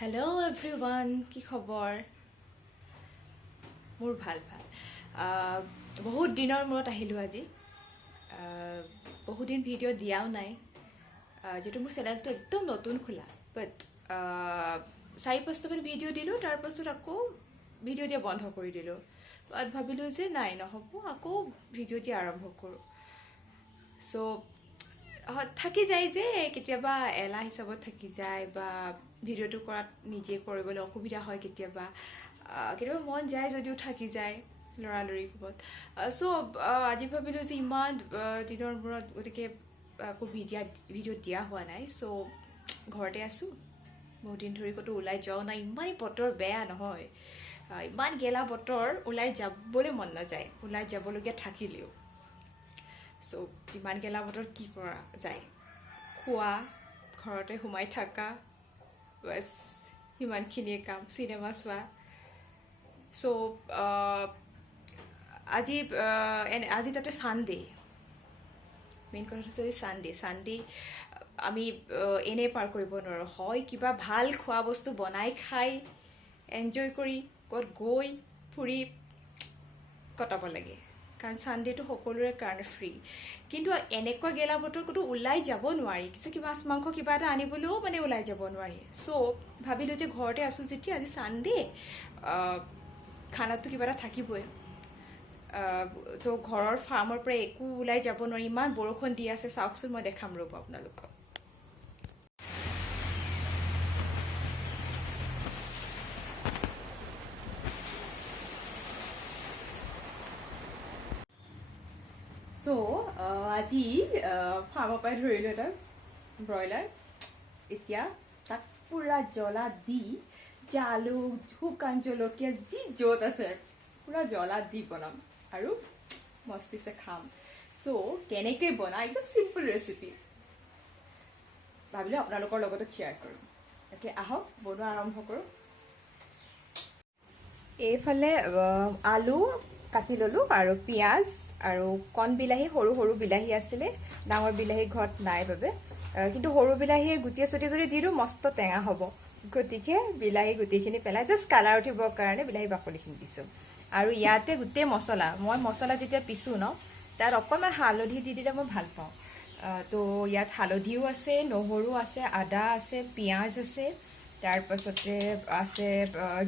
Hello' everyone, কি খবৰ? মোৰ ভাল। বহুত দিনৰ মূৰত আহিলোঁ আজি। বহুত দিন ভিডিঅ' দিয়াও নাই, যিহেতু মোৰ চেনেলটো একদম নতুন খোলা। বাট 4-5টামান ভিডিঅ' দিলোঁ, তাৰপাছত আকৌ ভিডিঅ' দিয়া বন্ধ কৰি দিলোঁ। বাট ভাবিলোঁ যে নাই, নহ'ব, আকৌ ভিডিঅ' দিয়া আৰম্ভ কৰোঁ। চ' থাকি যায় যে কেতিয়াবা এলাহ হিচাপত থাকি যায়, বা ভিডিঅ'টো কৰাত নিজে কৰিবলৈ অসুবিধা হয় কেতিয়াবা মন যায় যদিও থাকি যায় লৰালৰি কোবত। আজি ভাবিলোঁ যে ইমান দিনৰ মূৰত, গতিকে আকৌ ভিডিঅ' দিয়া হোৱা নাই। ঘৰতে আছোঁ, বহুত দিন ধৰি ক'তো ওলাই যোৱাও নাই। ইমানেই বতৰ বেয়া নহয়, ইমান গেলা বতৰ, ওলাই যাবলৈ মন নাযায়, ওলাই যাবলগীয়া থাকিলেও। ইমান গেলা বতৰত কি কৰা যায়? খোৱা, ঘৰতে সোমাই থাকা, বাছ সিমানখিনিয়ে কাম, চিনেমা চোৱা। আজি তাতে ছানডে, মেইন কথা হৈছে ছানডে আমি এনেই পাৰ কৰিব নোৱাৰোঁ। হয় কিবা ভাল খোৱা বস্তু বনাই খাই এনজয় কৰি ক'ত গৈ ফুৰি কটাব লাগে, কাৰণ ছানডেটো সকলোৰে কাৰণে ফ্ৰী। কিন্তু এনেকুৱা গেলা বতৰ ক'তো ওলাই যাব নোৱাৰি, মাছ মাংস কিবা এটা আনিবলৈও ওলাই যাব নোৱাৰি। ভাবিলোঁ যে ঘৰতে আছোঁ যেতিয়া, আজি ছানডে, খানাটো কিবা এটা থাকিবই। ঘৰৰ ফাৰ্মৰ পৰা একো ওলাই যাব নোৱাৰি, ইমান বৰষুণ দি আছে। চাওকচোন, মই দেখাম ৰ'ব আপোনালোকক। আজি ফাৰ্মৰ পৰাই ধৰিলোঁ এটা ব্ৰইলাৰ। এতিয়া তাক পূৰা জ্বলা দি, জালুক, শুকান জলকীয়া যি য'ত আছে পূৰা জ্বলা দি বনাম আৰু মস্তিছে খাম। কেনেকৈ বনাই, একদম চিম্পল ৰেচিপি, ভাবিলোঁ আপোনালোকৰ লগতো শ্বেয়াৰ কৰোঁ। এতিয়া আহক বনোৱা আৰম্ভ কৰোঁ। এইফালে আলু কাটি ল'লোঁ, আৰু পিঁয়াজ আৰু কণ বিলাহী, সৰু সৰু বিলাহী আছিলে, ডাঙৰ বিলাহী ঘৰত নাই বাবে। কিন্তু সৰু বিলাহীৰ গুটিয়ে চুটিয়ে যদি দি দিওঁ মস্ত টেঙা হ'ব, গতিকে বিলাহী গুটিখিনি পেলাই জাষ্ট কালাৰ উঠিবৰ কাৰণে বিলাহী বাকলিখিনি দিছোঁ। আৰু ইয়াতে গোটেই মছলা, মই মছলা যেতিয়া পিছোঁ ন, তাত অকণমান হালধি দি দিলে মই ভাল পাওঁ। ইয়াত হালধিও আছে, নহৰু আছে, আদা আছে, পিঁয়াজ আছে, তাৰপাছতে আছে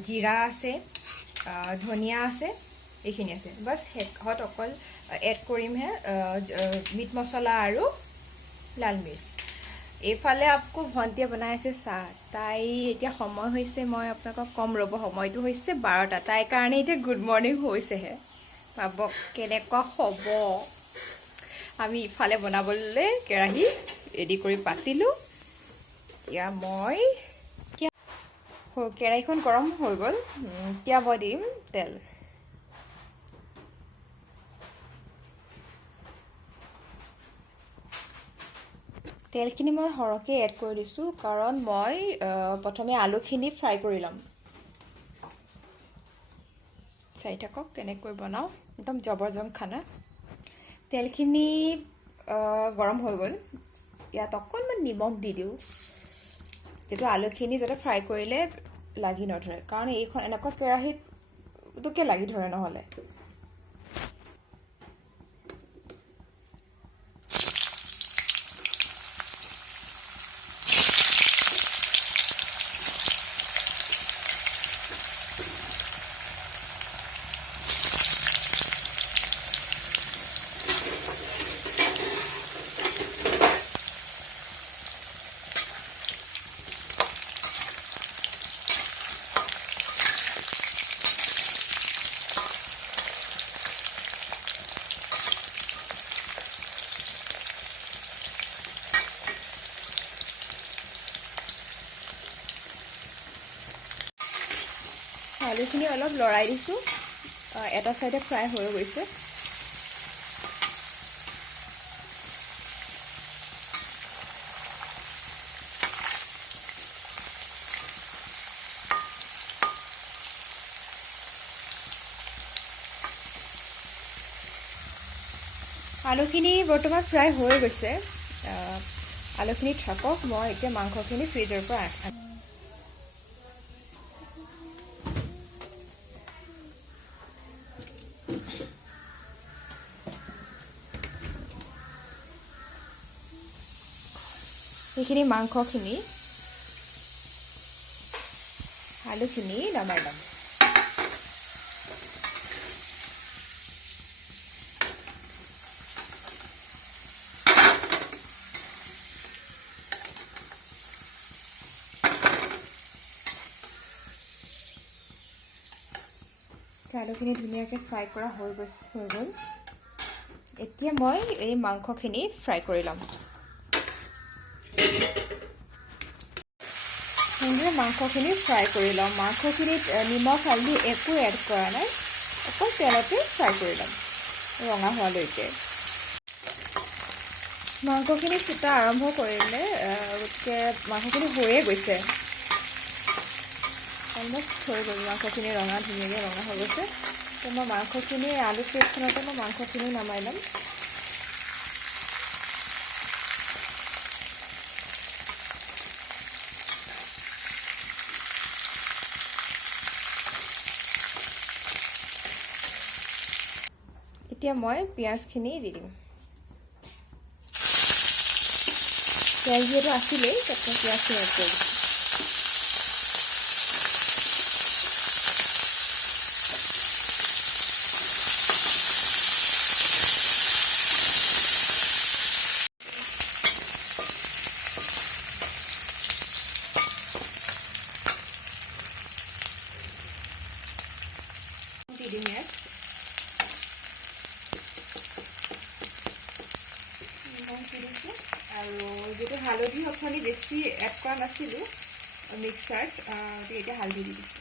জিৰা আছে, ধনিয়া আছে, এইখিনি আছে। বাছ শেষত অকল এড কৰিমহে মিট মছলা আৰু লাল মিৰ্চ। এইফালে আকৌ ভণ্টিয়ে বনাই আছে চাহ। তাই এতিয়া সময় হৈছে, মই আপোনালোকক কম ৰ'ব, সময়টো হৈছে 12টা। তাইৰ কাৰণে এতিয়া গুড মৰ্ণিং হৈছেহে। ভাবক কেনেকুৱা হ'ব। আমি ইফালে বনাবলৈ কেৰাহী ৰেডি কৰি পাতিলোঁ। এতিয়া কেৰাহীখন গৰম হৈ গ'ল, এতিয়া মই দিম তেল। তেলখিনি মই সৰহকৈ এড কৰি দিছোঁ, কাৰণ মই প্ৰথমে আলুখিনি ফ্ৰাই কৰি ল'ম। চাই থাকক কেনেকৈ বনাওঁ, একদম জবৰদস্ত খানা। তেলখিনি গৰম হৈ গ'ল, ইয়াত অকণমান নিমখ দি দিওঁ, যিহেতু আলুখিনি যাতে ফ্ৰাই কৰিলে লাগি নধৰে, কাৰণ এইখন এনেকুৱা কেৰাহীত পুতুককৈ লাগি ধৰে নহ'লে। আলুখিনি অলপ লৰাই দিছোঁ, এটা চাইডে ফ্ৰাই হৈ গৈছে। আলুখিনি বৰ্তমান ফ্ৰাই হৈ গৈছে, আলুখিনি থাকক, মই এতিয়া মাংসখিনি ফ্ৰিজৰ পৰা সেইখিনি মাংসখিনি আলুখিনি নমাই ল'ম আলুখিনি ধুনীয়াকৈ ফ্ৰাই কৰা হৈ গ'ল এতিয়া মই এই মাংসখিনি ফ্ৰাই কৰি ল'ম মাংসখিনি ফ্ৰাই কৰি ল'ম মাংসখিনিত নিমখ হালধি একো এড কৰা নাই অকল তেলতে ফ্ৰাই কৰি ল'ম ৰঙা হোৱালৈকে মাংসখিনি ফুটা আৰম্ভ কৰিলে গতিকে মাংসখিনি হৈয়ে গৈছে অলমষ্ট হৈ গ'ল মাংসখিনি ৰঙা ধুনীয়াকৈ ৰঙা হৈ গৈছে তো মই মাংসখিনি আলু প্লেটখনতে মই মাংসখিনি নমাই ল'ম এতিয়া মই পিঁয়াজখিনি দি দিম পিঁয়াজ যিহেতু আছিলেই তাতে পিঁয়াজখিনি এড কৰি দিম ইয়াত আৰু যিটো হালধি অকণি বেছি এড কৰা নাছিলোঁ মিক্সাৰত এতিয়া হালধি দি দিছোঁ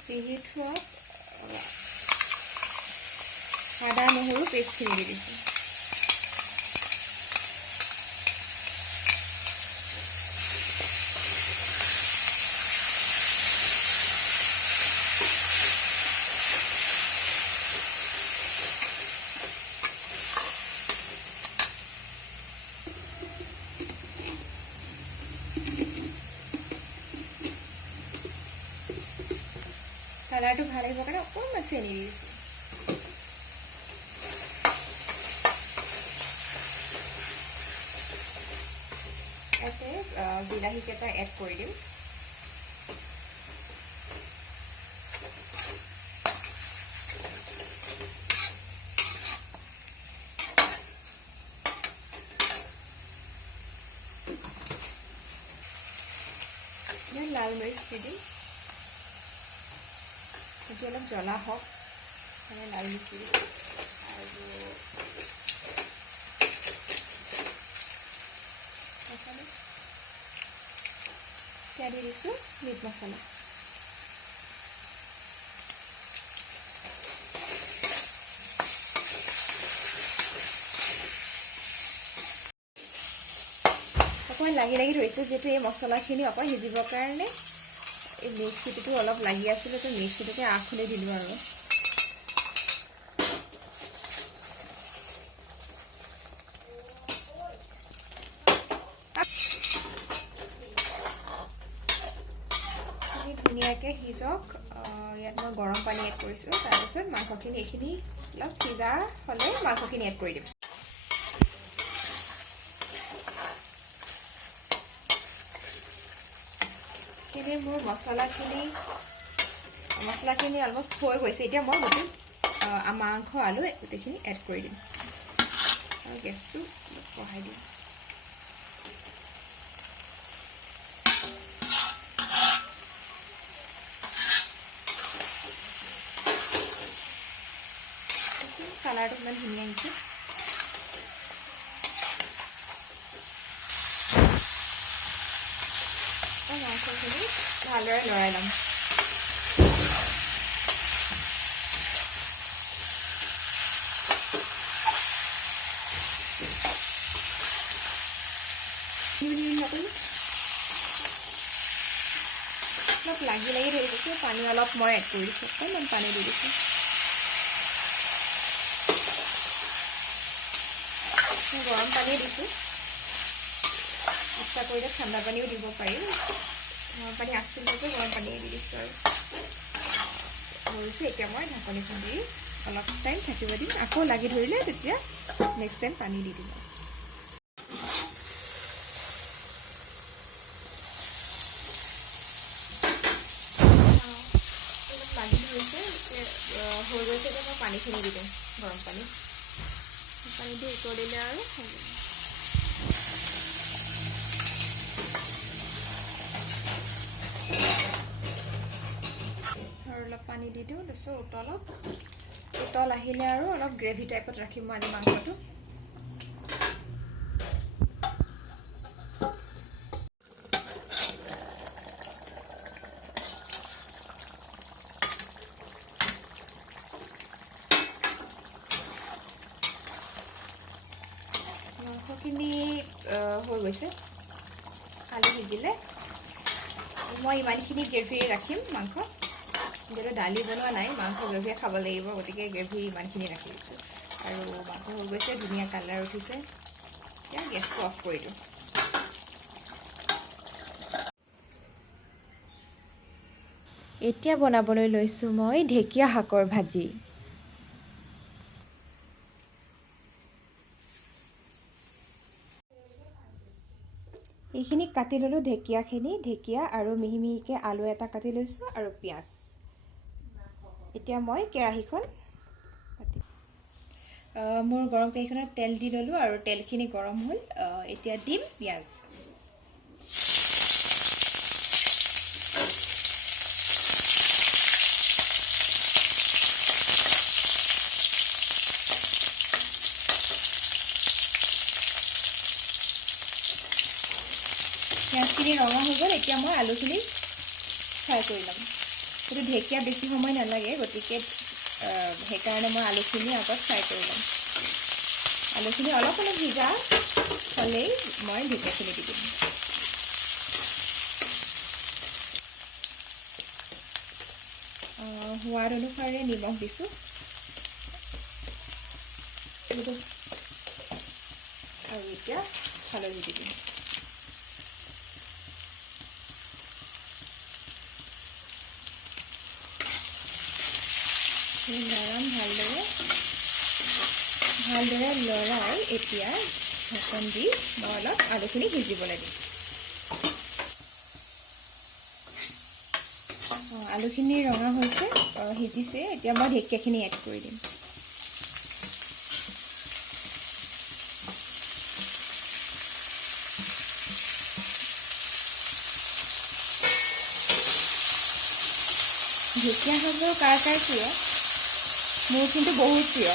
পিহি থোৱা আদা নহৰু পেষ্টখিনি দি দিছোঁ কালাৰটো ভাল আহিবৰ কাৰণে অকণমান চেনি দি দিছোঁ ইয়াতে বিলাহীকেইটা এড কৰি দিম লাল মৰিচ দি দিম এতিয়া অলপ জ্বলা হওক মানে লাল মিচি আৰু এতিয়া দি দিছোঁ মিট মছলা অকণমান লাগি ধৰিছে যিহেতু এই মছলাখিনি অকণ সিজিবৰ কাৰণে এই মিক্সিটো অলপ লাগি আছিলে তো মিক্সিটোকে আগ খুলি দিলোঁ আৰু ধুনীয়াকৈ সিজক ইয়াত মই গৰম পানী এড কৰিছোঁ তাৰপিছত মাংসখিনি এইখিনি অলপ সিজা হ'লে মাংসখিনি এড কৰি দিম মোৰ মছলাখিনি অলমষ্ট হৈ গৈছে এতিয়া মই গোটেই মাংস আলু গোটেইখিনি এড কৰি দিম আৰু গেছটো বঢ়াই দিম কালাৰটো ইমান ধুনীয়া আহিছে মাংসখিনি ভালদৰে লৰাই ল'ম অলপ লাগি ধৰিছে পানী অলপ মই এড কৰি দিছোঁ অকণমান পানী দি দিছোঁ গৰম পানী দিছোঁ ইচ্ছা কৰিলে ঠাণ্ডা পানীও দিব পাৰিম গৰম পানী আছিল বাবে গৰম পানী দি দিছোঁ আৰু হৈছে এতিয়া মই ঢাকনিখন দি অলপ টাইম থাকিব দিম আকৌ লাগি ধৰিলে তেতিয়া নেক্সট টাইম পানী দি দিম লাগি ধৰিছে হৈ গৈছে এতিয়া মই পানীখিনি দি দিম গৰম পানী দি উতল দিলে আৰু অলপ পানী দি দিওঁ তাৰপিছত উতল আহিলে আৰু অলপ গ্ৰেভি টাইপত ৰাখিম মই আজি মাংসটো মাংসখিনি হৈ গৈছে আলু সিজিলে মই ইমানখিনি গ্ৰেভি ৰাখিম মাংস যিহেতু দালি বনোৱা নাই মাংস গ্ৰেভিয়ে খাব লাগিব গতিকে গ্ৰেভি ইমানখিনি ৰাখি দিছোঁ আৰু মাংস হৈ গৈছে ধুনীয়া কালাৰ উঠিছে এতিয়া গেছটো অফ কৰি দিওঁ এতিয়া বনাবলৈ লৈছোঁ মই ঢেকীয়া শাকৰ ভাজি এইখিনি কাটি ল'লোঁ ঢেকীয়া আৰু মিহি মিহিকৈ আলু এটা কাটি লৈছোঁ আৰু পিঁয়াজ এতিয়া মই কেৰাহীখন মোৰ গৰম কেৰাহীখনত তেল দি ল'লোঁ আৰু তেলখিনি গৰম হ'ল এতিয়া দিম পিঁয়াজ পিঁয়াজখিনি ৰঙা হৈ গ'ল এতিয়া মই আলুখিনি ফ্ৰাই কৰি ল'ম কিন্তু ঢেকীয়া বেছি সময় নালাগে গতিকে সেইকাৰণে মই আলুখিনি আগত ফ্ৰাই কৰি ল'ম আলুখিনি অলপ ভিজা হ'লেই মই ঢেকীয়াখিনি দি দিম সোৱাদ অনুসাৰে নিমখ দিছোঁ আৰু এতিয়া হালধি দি দিম লৰাম ভালদৰে লৰাই এতিয়া ঢাকন দি মই অলপ আলুখিনি সিজিবলৈ দিম আলুখিনি ৰঙা হৈছে সিজিছে এতিয়া মই ঢেকীয়াখিনি এড কৰি দিম ঢেকীয়া শাকৰ কাৰ প্ৰিয় মোৰ কিন্তু বহুত প্ৰিয়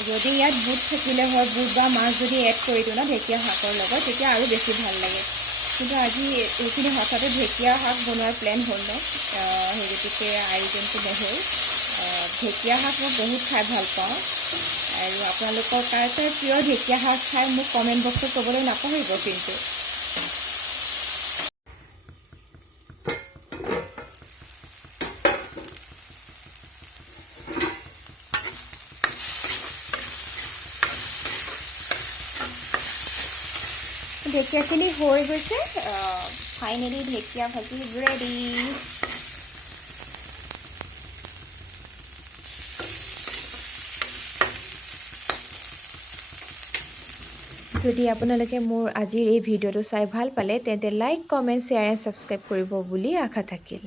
যদি ইয়াত বুট থাকিলে হয় বুট বা মাছ যদি এড কৰি দিওঁ ন ঢেকীয়া শাকৰ লগত তেতিয়া আৰু বেছি ভাল লাগে কিন্তু আজি এইখিনি হঠাতে ঢেকীয়া শাক বনোৱাৰ প্লেন হ'ল ন সেই গতিকে আয়োজনটো নহ'ল ঢেকীয়া শাক মই বহুত খাই ভাল পাওঁ আৰু আপোনালোকৰ কাৰ প্ৰিয় ঢেকীয়া শাক খাই মোক কমেণ্ট বক্সত ক'বলৈ নাপাহৰিব কিন্তু ঢেকীয়াখিনি হৈ গৈছে ফাইনেলি ঢেকীয়া ভাজি ৰেডি যদি আপোনালোকে মোৰ আজিৰ এই ভিডিঅ'টো চাই ভাল পালে তেন্তে like comment share and subscribe কৰিব বুলি আশা থাকিল